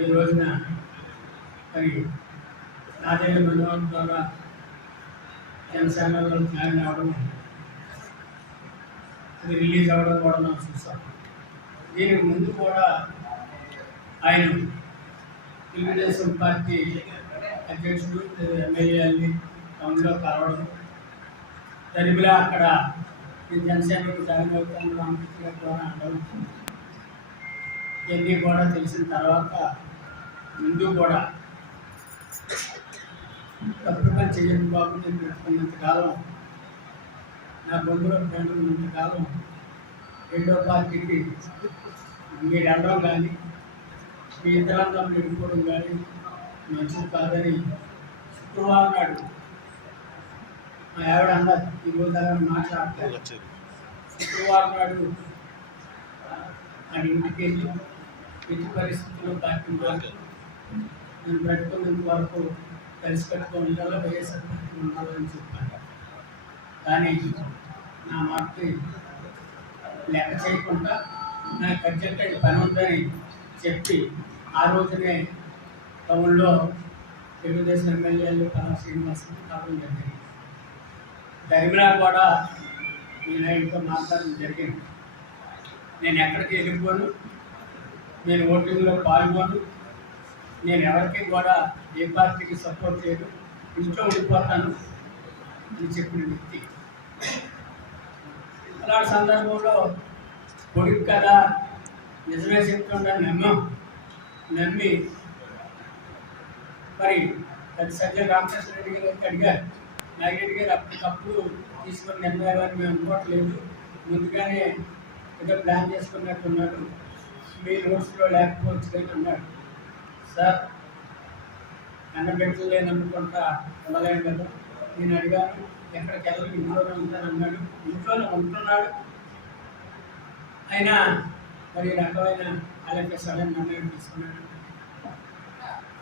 ఈ రోజున మరి నాదేళ్ల మనోహర్ ద్వారా జనసేనలో జాయిన్ అవ్వడం, అది రిలీజ్ అవ్వడం కూడా మనం చూస్తాం. దీనికి ముందు కూడా ఆయన తెలుగుదేశం పార్టీ అధ్యక్షుడు ఎమ్మెల్యేలని టౌన్లో కలవడం, తరిమిలా అక్కడ నేను జనసేనకు జాయిన్ అవుతాను రామకృష్ణ ద్వారా అనడం, ఇవన్నీ కూడా తెలిసిన తర్వాత ముందు కూడా తప్పుడు పని చేయని బాబు నేను పెట్టుకున్నంతకాలం, నా బంధువుల ఫ్రెండ్ ఉన్నంతకాలం రెండో పార్టీకి మీరు వెళ్ళడం కానీ మీ ఇతరులంతా వెళ్ళిపోవడం కానీ మంచిది కాదని శుక్రవారం నాడు మా ఆవిడ అన్నది. ఈరోజు మాట్లాడతారు. శుక్రవారం నాడు ఆయన ఇంటికి వెళ్ళి ఎట్టి పరిస్థితుల్లో పార్టీ మాకు నేను పెట్టుకున్నంత వరకు కలిసి పెట్టుకొని ఉండాలో వైఎస్ఆర్ పార్టీ ఉండాలని చెప్పాను. కానీ నా మాటకి లెక్క చేయకుండా నాకు అర్జెంట్ పని ఉందని చెప్పి ఆ రోజునే టౌన్లో తెలుగుదేశం ఎమ్మెల్యేలు కళా శ్రీనివాస్ కావడం జరిగింది. ధర్మిలా కూడా నేను ఆయనతో మాట్లాడడం జరిగింది. నేను ఎక్కడికి వెళ్ళిపోను, నేను ఓటింగ్లో పాల్గొను, నేను ఎవరికి కూడా ఏ పార్టీకి సపోర్ట్ చేయను, ఇంట్లో ఉండిపోతాను అని చెప్పిన వ్యక్తి. అలాంటి సందర్భంలో కొడుకు కదా నిజమే చెప్తుండని నమ్మి మరి అది సజ్జల రామకృష్ణ రెడ్డి గారికి అడిగారు. నాగిరెడ్డి గారు అప్పటికప్పుడు తీసుకుని నిర్ణయాలని మేము అనుకోవట్లేదు, ముందుగానే ఏదో ప్లాన్ చేసుకున్నట్టున్నాడు, మీ నోట్స్లో లేకపోవచ్చు కానీ అన్నాడు. సార్ అన్నబెట్టలే నమ్ముకుంటా ఉండలేను కదా, నేను అడిగాను ఎక్కడికి వెళ్ళి ఇంట్లోనే ఉంటానన్నాడు. ఇంట్లోనే ఉంటున్నాడు. అయినా మరి రకమైన అలాగే సడన్ నిర్ణయం తీసుకున్నాడు.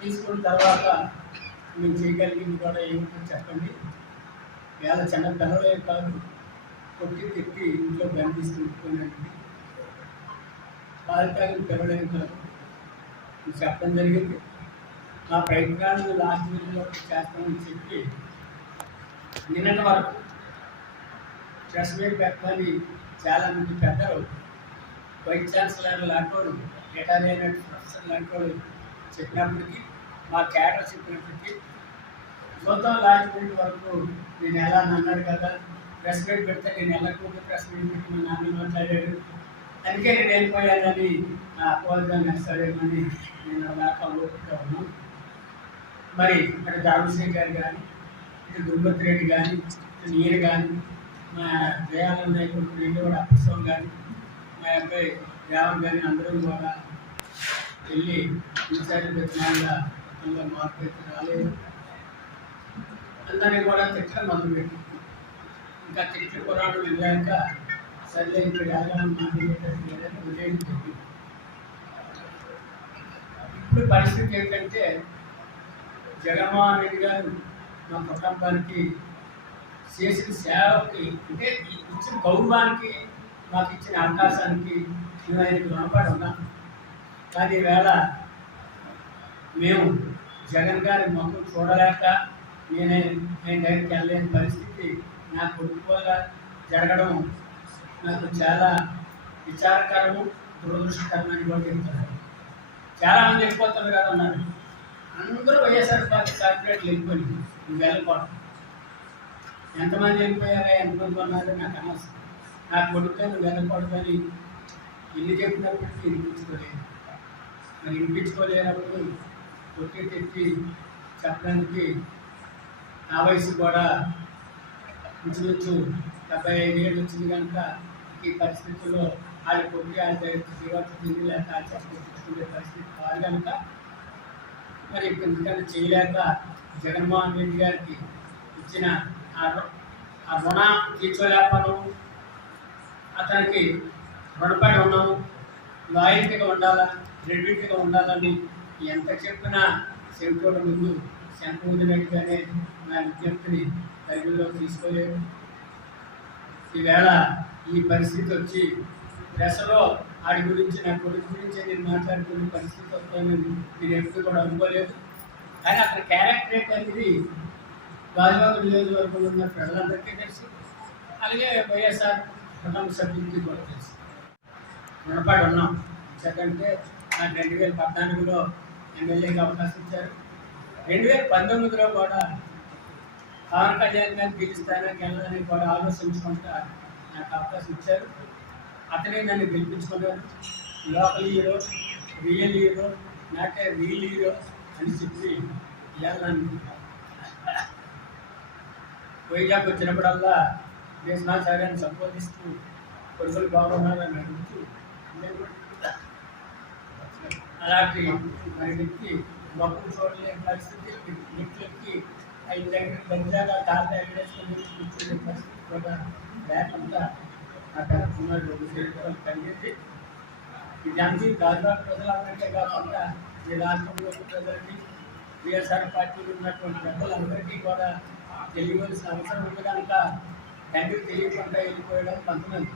తీసుకున్న తర్వాత మేము చేయగలిగింది కూడా ఏమిటో చెప్పండి, వేళ చిన్న పిల్లలే కాదు, కొట్టి తిట్టి ఇంట్లో బంధిస్తుంటున్నాడండి, పాలు తాగిన పిల్లలేం కాదు చెప్పడం జరిగింది. మా ప్రయత్నాలను లాస్ట్ వీక్లో చేస్తామని చెప్పి నిన్నటి వరకు ప్రెస్ మీట్ పెట్టాలని చాలామంది పెద్దలు, వైస్ ఛాన్సలర్ లాంటి రిటైర్ అయిన ప్రొఫెసర్ లాంటి చెప్పినప్పటికీ, మా క్యాడర్ చెప్పినప్పటికీ చూద్దాం లాస్ట్ మీట్ వరకు నేను ఎలా అన్నాడు కదా, ప్రెస్ మీట్ పెడితే నేను వెళ్ళకపోతే ప్రెస్ మీట్ పెట్టి మా నాన్న మాట్లాడాడు, అందుకే నేను వెళ్ళిపోయానని నా అపవాదం వేస్తాడేమని నేను దాకా ఓపిక ఉన్నాను. మరి అటు ధర్మశ్రీ గారు కానీ, ఇటు దుర్గత్ రెడ్డి కానీ, ఇటు నేను కానీ, మా దయానంద నాయకుడు రెండు కూడా అప్రసం కానీ, మా అబ్బాయి రావణ్ కానీ అందరూ కూడా వెళ్ళి ఇన్ఛార్జ్ పెట్టిన అందులో మార్పు అయితే రాలేదు. అందరినీ కూడా తిట్టడం మొదలుపెట్టి ఇంకా తిట్టి పురాణం వెళ్ళాక సర్లే ఇక్కడ వెళ్ళాలని మాట్లాడేటట్టు ఉదయం చెప్పి, ఇప్పుడు పరిస్థితి ఏంటంటే జగన్మోహన్ రెడ్డి గారు మా కుటుంబానికి చేసిన సేవకి, అంటే ఇచ్చిన గౌరవానికి, మాకు ఇచ్చిన అవకాశానికి మేము ఆయనకు రుణపడి ఉన్నాం. కానీ వేళ మేము జగన్ గారి మొహం చూడలేక నేను డైరెక్ట్ వెళ్ళలేని పరిస్థితి నా కొడుకు వల్ల జరగడం నాకు చాలా విచారకరము, దురదృష్టకరమని కూడా చెప్తున్నారు. చాలామంది వెళ్ళిపోతున్నారు కదా ఉన్నారు, అందరూ వైఎస్ఆర్ పార్టీ కార్పొరేట్లు వెళ్ళిపోయింది, నువ్వు వెళ్ళకూడదు. ఎంతమంది వెళ్ళిపోయారా, ఎంతమంది ఉన్నారో నాకు అనవసరం. నా కొడుకు నువ్వు వెళ్ళకూడదని ఇల్లు చెప్పినప్పటికీ వినిపించుకోలేదు. మరి వినిపించుకోలేనప్పుడు కొట్టి తెచ్చి చెప్పడానికి నా వయసు కూడా ఇంచుమించు 75 ఏళ్ళు వచ్చింది కనుక ఈ పరిస్థితుల్లో వాళ్ళు కొట్టి వాళ్ళ జీవితం లేక చెప్పే పరిస్థితి కాదు కనుక మరి ఎందుకంటే చేయలేక జగన్మోహన్ రెడ్డి గారికి ఇచ్చిన ఆ రుణ తీర్చోలేకపోవడం, అతనికి రుణపడి ఉన్నాము, లాయల్టీగా ఉండాలా, క్రెడిట్గా ఉండాలని ఎంత చెప్పినా చెంటోడు ముందు శంకుదినట్టుగానే నా విజ్ఞప్తిని పరిగణలో తీసుకోలేదు. ఈవేళ ఈ పరిస్థితి వచ్చి దశలో ఆడి గురించి నా కొడుకు గురించి నేను మాట్లాడుకునే పరిస్థితి వస్తానని నేను ఎప్పుడు కూడా అనుకోలేదు. కానీ అక్కడ క్యారెక్టరేట్ అనేది గాజువాక నియోజకవర్గంలో ఉన్న ప్రజలందరికీ తెలుసు. అలాగే వైఎస్ఆర్ కుటుంబ సభ్యులకి కూడా తెలుసు. రుణపడి ఉన్నాం. ఎందుకంటే నాకు 2014లో ఎమ్మెల్యేకి అవకాశం ఇచ్చారు. 2019లో కూడా పవన్ కళ్యాణ్ గారిని గెలుస్తానని గెలదని కూడా ఆలోచించుకుంటా నాకు అవకాశం ఇచ్చారు. అతనే నన్ను గెలిపించుకున్నాడు. లోకల్ హీరో, రియల్ హీరో, నాకే రియల్ హీరో అని చెప్పి ఇవాళ నన్ను వైజాగ్ వచ్చినప్పుడల్లా దేశనాచార్యాన్ని సంబోధిస్తూ కొడుకులు బాగున్నారని అడుగుతూ అలాంటి మరి వ్యక్తి మొక్కలు చూడలేని పరిస్థితి వ్యక్తులకి 5 దగ్గర గంజాగా తాత ఎగరేసుకుని కూర్చునే పరిస్థితి కూడా లేకుండా అక్కడ కలిగింది. ఇదంతా గాజువాక ప్రజలందరికీ కాకుండా ఈ రాష్ట్రంలో ప్రజలకి వైఎస్ఆర్ పార్టీలో ఉన్నటువంటి పెద్దలందరికీ కూడా తెలియవలసిన అవసరం ఉంది కనుక తండ్రికి తెలియకుండా వెళ్ళిపోయడం కొంతమంది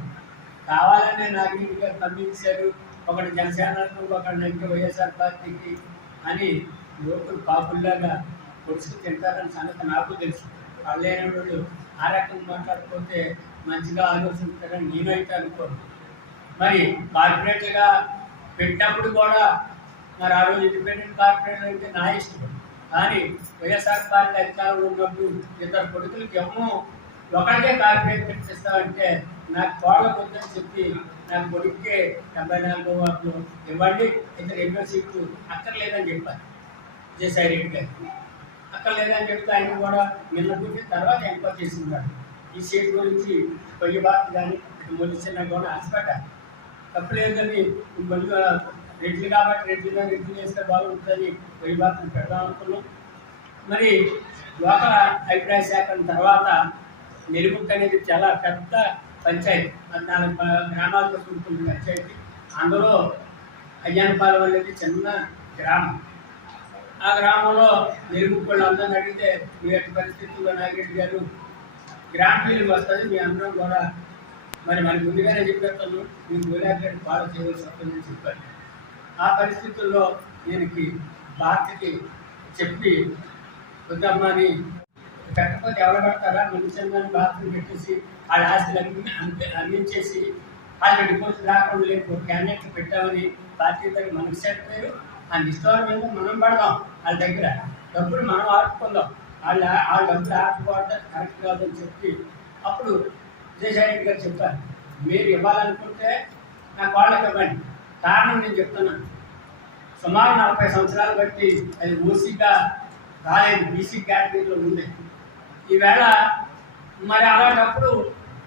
కావాలనే నాగిరెడ్డి గారు పంపించారు. ఒకటి జనసేనకు, ఒకటి వైఎస్ఆర్ పార్టీకి అని లోకల్ కాపుల్లాగా పొడుచుకు తింటారని సంగతి నాకు తెలుసు. వాళ్ళైన వాళ్ళు ఆ రకంగా మాట్లాడిపోతే మంచిగా ఆలోచిస్తారని నేనైతే అనుకోను. మరి కార్పొరేట్గా పెట్టినప్పుడు కూడా మరి ఆ రోజు ఇండిపెండెంట్ కార్పొరేటర్ అయితే నా ఇష్టం. కానీ వైఎస్ఆర్ పార్టీ అధికారంలో ఉన్నప్పుడు ఇద్దరు కొడుకులకి ఏమో ఒకరికే కార్పొరేట్ పెట్టిస్తామంటే నాకు కోళ్ళకు వద్దని చెప్పి నాకు కొడుక్కే 74 వార్డులు ఇవ్వండి, ఇద్దరు 2 సీట్లు అక్కర్లేదని చెప్పారు విజయసాయి రెడ్డి గారు. అక్కర్లేదని చెప్తే ఆయన కూడా నిన్నకుంటే తర్వాత ఎంక్వైరీ చేసినాడు. ఈ సీట్ గురించి పొయ్యి బాధ కానీ మొలిచిన కూడా ఆశపడ్డారు. తప్పులేదని మళ్ళీ రెడ్లు కాబట్టి రెడ్లు చేస్తే బాగుంటుందని పొయ్యి బాధను పెడదాం అనుకున్నాం. మరి లోకల్ అభిప్రాయ సేకరణ తర్వాత నెలుముక్ అనేది చాలా పెద్ద పంచాయతీ, 14 గ్రామాలతో కూడుకున్న పంచాయతీ. అందులో అయ్యానపాలెం అనేది చిన్న గ్రామం. ఆ గ్రామంలో నెలుముక్ వాళ్ళు అందరిని అడిగితే మీ యొక్క పరిస్థితుల్లో నాగిరెడ్డి గారు గ్రాండ్ ఫీలింగ్ వస్తుంది, మీ అందరం కూడా మరి మనకి ముందుగానే చెప్పేస్తాను మీకు గోలాగ్రెడ్డి ఫాలో చేయవలసి వస్తుందని చెప్పారు. ఆ పరిస్థితుల్లో దీనికి భారతికి చెప్పి వద్దమ్మని పెట్టకపోతే ఎవరు పెడతారా, మంచిగా భారతిని పెట్టేసి వాళ్ళ ఆస్తులు అందించేసి వాళ్ళ రిపోర్ట్స్ రాకుండా లేదు క్యాండిడేట్లు పెట్టామని పార్టీ దగ్గర మనకు సెట్ పేరు ఆ నిష్ఠాల మీద మనం పడదాం. వాళ్ళ దగ్గర డబ్బులు మనం ఆడుకుందాం. వాళ్ళ డబ్బులు ఆడుకోవడం కరెక్ట్ కాదని చెప్పి అప్పుడు విజయసాయి రెడ్డి గారు చెప్పారు, మీరు ఇవ్వాలనుకుంటే నాకు వాళ్ళకి ఇవ్వండి. కారణం నేను చెప్తున్నాను, సుమారు 40 సంవత్సరాలు బట్టి అది ఓసీగా రాలేదు, బీసీ కేటగిరీలో ఉంది. ఈవేళ మరి అలాంటప్పుడు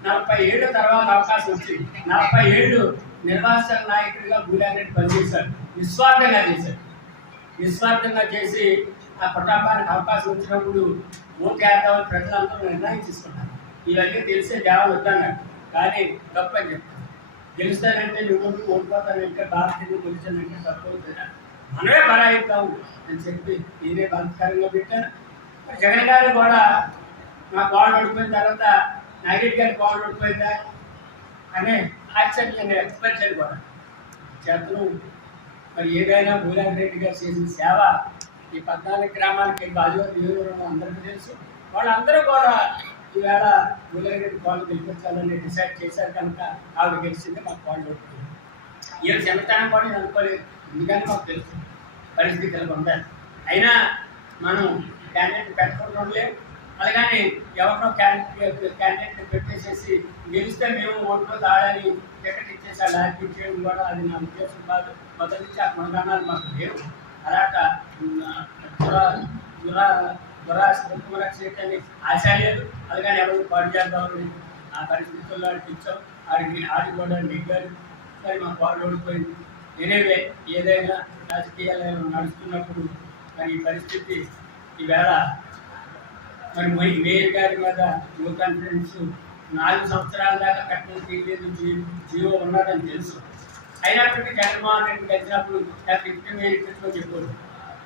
40 ఏళ్ళ తర్వాత అవకాశం వచ్చింది. 40 ఏళ్ళు నిర్వాసక నాయకుడిగా గోలాగ్రెడ్డి పనిచేశారు. నిస్వార్థంగా చేసి ఆ కుటుంబానికి అవకాశం వచ్చినప్పుడు ఓటు వేద్దామని ప్రజలందరూ నిర్ణయం తీసుకున్నారు. ఇవన్నీ తెలిసే దేవాలు వద్దన్నాడు. కానీ తప్పని చెప్తాను, గెలుస్తానంటే నువ్వు ఓడిపోతానంటే భారతీయులు గెలిచానంటే తప్పు అవుతుందా, మనమే బరాయిద్దాము అని చెప్పి నేనే బలత్కారంగా పెట్టాను. జగన్ గారు కూడా నా కాళ్ళు ఓడిపోయిన తర్వాత నాగిరెడ్డి గారి కాళ్ళు ఓడిపోయిందా అనే ఆశ్చర్యంగా ఎక్స్పెక్టెడ్ కూడా చేతను. మరి ఏదైనా గోలాగ్రెడ్డి గారు చేసిన సేవ ఈ 14 గ్రామాలకి గాజువాక నియోజకవర్గంలో అందరికీ తెలుసు. వాళ్ళందరూ కూడా ఈవేళ గోలాగ్రెడ్డి కాళ్ళు గెలిపించాలని డిసైడ్ చేశారు కనుక ఆవిడ గెలిచింది, మాకు కాళ్ళు ఓడిపోయింది. ఈయన చిన్నతనం కూడా నేను అనుకోలేదు, ఎందుకంటే మాకు తెలుసు పరిస్థితి ఎలా ఉండాలి. అయినా మనం క్యాండిడేట్ పెట్టకుండా ఉండలేము. అలాగని ఎవరినో క్యాండిడేట్ పెట్టేసేసి గెలిస్తే మేము ఓట్లో తాడని టికెట్ ఇచ్చేసి అలా చేయడం కూడా అది నా ఉద్దేశం కాదు. మొదటి నుంచి ఆ గుణగానాలు మాకు లేవు. అలాంటి దురాశని ఆశ లేదు. అలాగని ఎవరు పాటు చేద్దామని ఆ పరిస్థితుల్లో ఇచ్చాం. ఆడి కూడా నెగ్గారు. సరే మా పాలు ఓడిపోయింది. నేనేవే ఏదైనా రాజకీయాలు నడుస్తున్నప్పుడు మరి ఈ పరిస్థితి ఈవేళ మరి మేయర్ గారి మీద యువ కాన్ఫరెన్స్ 4 సంవత్సరాల దాకా కట్టడం తీయలేదు, జియో ఉన్నదని తెలుసు. అయినప్పటికీ జగన్మోహన్ రెడ్డి వచ్చినప్పుడు నాకు ఇప్పటికో చెప్పారు,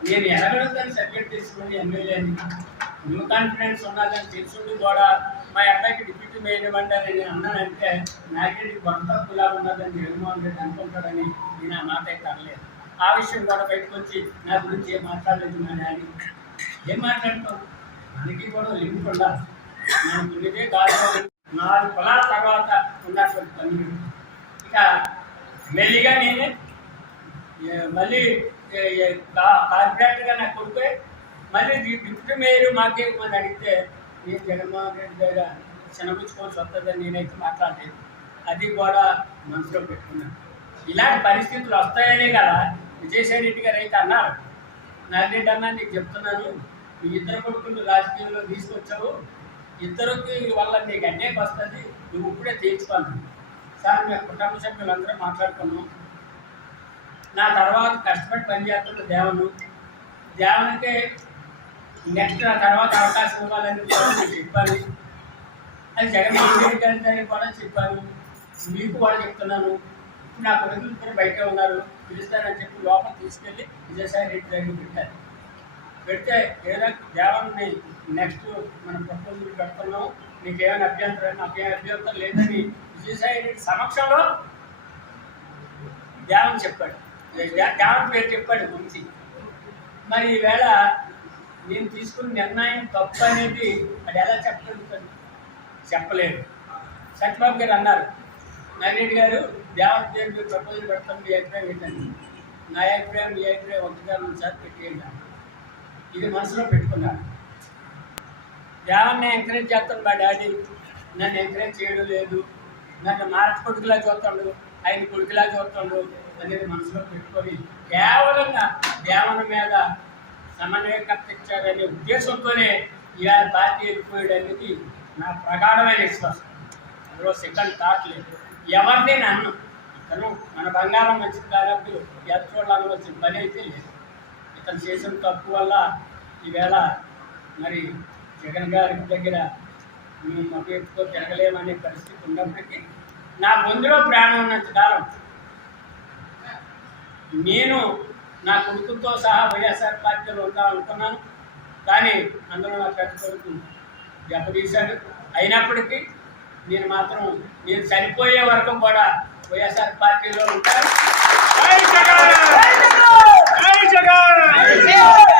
నేను ఎరగలుగుతాను సబ్జెక్ట్ తీసుకుని ఎమ్మెల్యేని న్యూ కాన్ఫిడెన్స్ ఉన్నదని తెలుసుండి కూడా మా అబ్బాయికి డిప్యూటీ మేయర్ ఇవ్వండి నేను అన్నానంటే నాగరెడ్డి కొత్త కులాలు ఉన్నదని జగన్మోహన్ రెడ్డి అనుకుంటాడని నేను ఆ మాట అయితే అనలేదు. ఆ విషయం కూడా బయటకు వచ్చి నా గురించి ఏం మాట్లాడలేదు మా డాడీ. ఏం మాట్లాడతాం, మనకి కూడా లిమిట్ ఉండాలి. మనకు ఇదే కాదు 4 కులాల తర్వాత ఉన్నటువంటి పని. ఇక మెల్లిగా నేనే మళ్ళీ కార్పొరేటర్గా నాకు కొడుకు మళ్ళీ డిప్యూటీ మేయర్ మాకే ఇవ్వమని అడిగితే నేను జగన్మోహన్ రెడ్డి దగ్గర చిన్నపుచ్చుకోవాల్సి వస్తుందని నేనైతే మాట్లాడలేదు. అది కూడా మనసులో పెట్టుకున్నాను. ఇలాంటి పరిస్థితులు వస్తాయనే కదా విజయసాయి రెడ్డి గారు అయితే అన్నారు. నాగరెడ్డి అన్నా నీకు చెప్తున్నాను, ఈ ఇద్దరు కొడుకులు రాజకీయంలో తీసుకొచ్చావు, ఇద్దరికి వల్ల నీకు అన్యాయం వస్తుంది, నువ్వు ఇప్పుడే తీర్చుకోను సార్. మేము కుటుంబ సభ్యులందరూ మాట్లాడుకున్నాం. నా తర్వాత కష్టపడి పనిచేస్తున్న దేవునికి నెక్స్ట్ నా తర్వాత అవకాశం ఇవ్వాలని కూడా నేను చెప్పాను. అది జగన్మోహన్ రెడ్డి గారి కూడా చెప్పాను, మీకు కూడా చెప్తున్నాను. నా కొడుకులు ఇద్దరు బయటే ఉన్నారు, పిలుస్తానని చెప్పి లోపల తీసుకెళ్ళి విజయసాయి రెడ్డి దగ్గర పెడితే ఏదో దేవాన్ని నెక్స్ట్ మనం ప్రపోజల్ పెడుతున్నాం, నీకు ఏమైనా అభ్యంతరం, నాకేమైనా అభ్యంతరం లేదని విజయసాయి రెడ్డి సమక్షంలో దేవన్ చెప్పాడు. దేవన్ పేరు చెప్పాడు గురించి. మరి ఈవేళ నేను తీసుకున్న నిర్ణయం తప్పు అనేది అది ఎలా చెప్పగలుగుతాను? చెప్పలేదు. సత్యబాబు గారు అన్నారు, నాగరెడ్డి గారు దేవన్ పేరు మీరు ప్రపోజల్ పెడతాం, మీ అభిప్రాయం ఏంటండి? నా అభిప్రాయం మీ అభిప్రాయం ఒకటిగా సార్ పెట్టేయండి. ఇది మనసులో పెట్టుకున్నాను. దేవాన్ని ఎంకరేజ్ చేస్తాను. మా డాడీ నన్ను ఎంకరేజ్ చేయడం లేదు, నన్ను మార్చ కొడుకులా చూస్తాడు, ఆయన కొడుకులా చూస్తాడు అనేది మనసులో పెట్టుకొని కేవలంగా దేవన మీద సమన్వయకర్త ఇచ్చారనే ఉద్దేశంతోనే ఇవాళ పార్టీ వెళ్ళిపోయాడు అనేది నా ప్రగాఢమైన విశ్వాసం. అందులో సెకండ్ థాట్ లేదు. ఎవరిని నన్ను ఇతను మన బంగారం వచ్చిన కాబట్టి ఎత్తుకోవడానికి వచ్చిన పని అయితే లేదు. ఇతను చేసిన తప్పు వల్ల ఈవేళ మరి జగన్ గారి దగ్గర మేము మభ్యతో తిరగలేమనే పరిస్థితి ఉన్నప్పటికీ నా బొందులో ప్రాణం ఉన్నంత కాలం నేను నా కొడుకుతో సహా వైఎస్ఆర్ పార్టీలో ఉందాం అనుకున్నాను. కానీ అందులో నా పెద్ద కొడుకు దెబ్బతీశాడు. అయినప్పటికీ నేను మాత్రం నేను చనిపోయే వరకు కూడా వైఎస్ఆర్ పార్టీలో ఉంటాను. జై జగన్! జై జగన్!